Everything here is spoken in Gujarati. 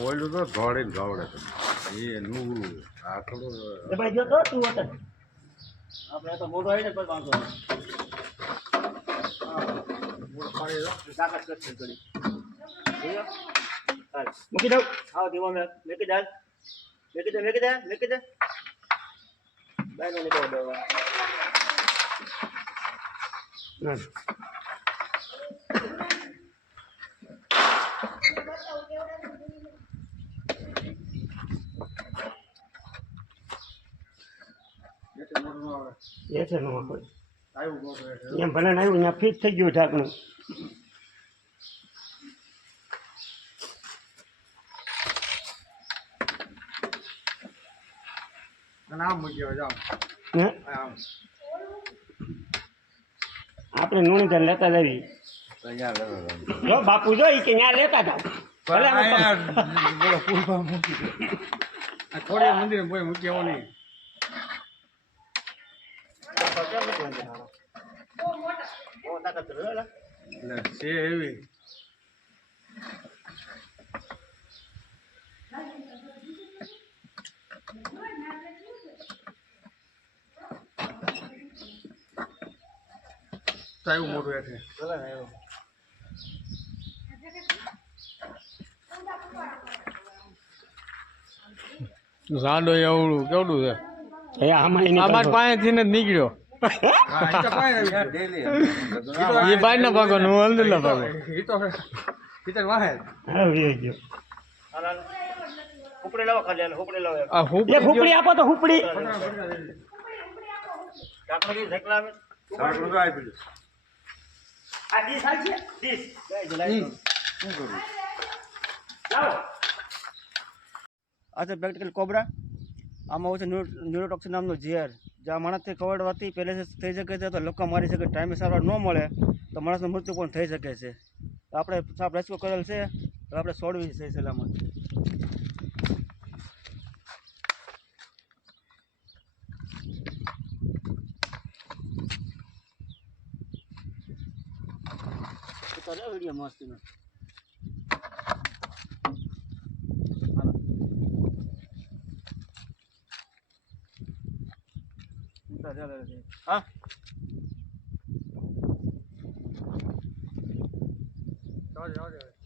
ઓલું તો ધોળે ને ગાવડે એ નું આ થોડું દબાઈ ગયો તો તું હતો આપણે તો મોટો આવી ને કોઈ વાંધો નહીં મોટો પાડી દો તાકાત કરશે થોડી મૂકી દઉં આવો દીવો મેં મેકી દે બાય નો નીકળો દેવા એ છે નો કોઈ એમ ભલે ને આવ્યું ત્યાં ફિટ થઈ ગયું ઢાંકણું આપણે નુણી ત્યાં લેતા જવી જો બાપુ જો કે ત્યાં લેતા જાવ થોડી મંદિર મૂકી આવો નહીં છે એવી સાહેબ મોટું છે સાડો એવડું કેવડું છે આમાં પાસેથી જ નીકળ્યો એ બાઈ ના ભાગો નું અંદર ના ભાગો હુપડી આપો તો હુપડી આ છે પ્રેક્ટિકલ કોબરા આમાં હોય છે ન્યુરોટોક્સિન નામનું ઝેર જ્યાં માણસથી ખવડવાથી પહેલેથી થઈ શકે છે તો લોકો મારી શકે ટાઈમે સારવાર ન મળે તો માણસનું મૃત્યુ પણ થઈ શકે છે આપણે સાપ રેસ્ક્યુ કરેલ છે તો આપણે છોડવી છે સલામત વિડીયો મસ્ત હા જાઓ